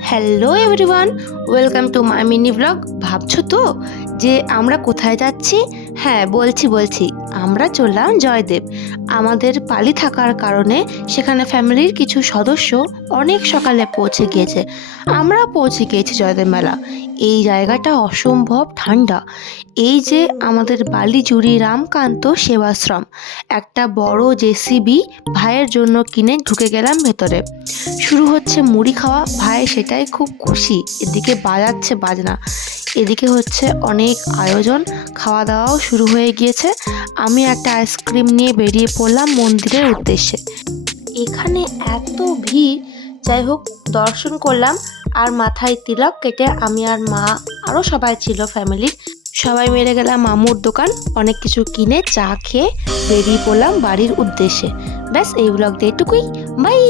Hello everyone, welcome to my mini blog. ভাবছো তো যে আমরা কোথায় যাচ্ছি? হ্যাঁ, বলছি আমরা চললাম জয়দেব। আমাদের পালি থাকার কারণে সেখানে ফ্যামিলির কিছু সদস্য অনেক সকালে পৌঁছে গিয়েছে। আমরা পৌঁছে গিয়েছি জয়দেব মেলা। এই জায়গাটা অসম্ভব ঠান্ডা। এই যে আমাদের বালিজুড়ি রামকান্ত সেবাশ্রম, একটা বড় জেসিবি ভাইয়ের জন্য কিনে ঢুকে গেলাম ভেতরে। শুরু হচ্ছে মুড়ি খাওয়া, ভাই সেটাই খুব খুশি। এদিকে বাজাচ্ছে বাজনা, এদিকে হচ্ছে অনেক আয়োজন, খাওয়া দাওয়াও শুরু হয়ে গিয়েছে। আমি একটা আইসক্রিম নিয়ে বেরিয়ে পড়লাম মন্দিরের উদ্দেশ্যে। এখানে এত ভিড়, যাই হোক দর্শন করলাম। আর মাথায় তিলক কেটে আমি আর মা, আরও সবাই ছিল ফ্যামিলির, সবাই মিলে গেলাম মামুর দোকান। অনেক কিছু কিনে চা খেয়ে বেরিয়ে পড়লাম বাড়ির উদ্দেশ্যে। ব্যাস, এই ব্লগটা এটুকুই। বাই।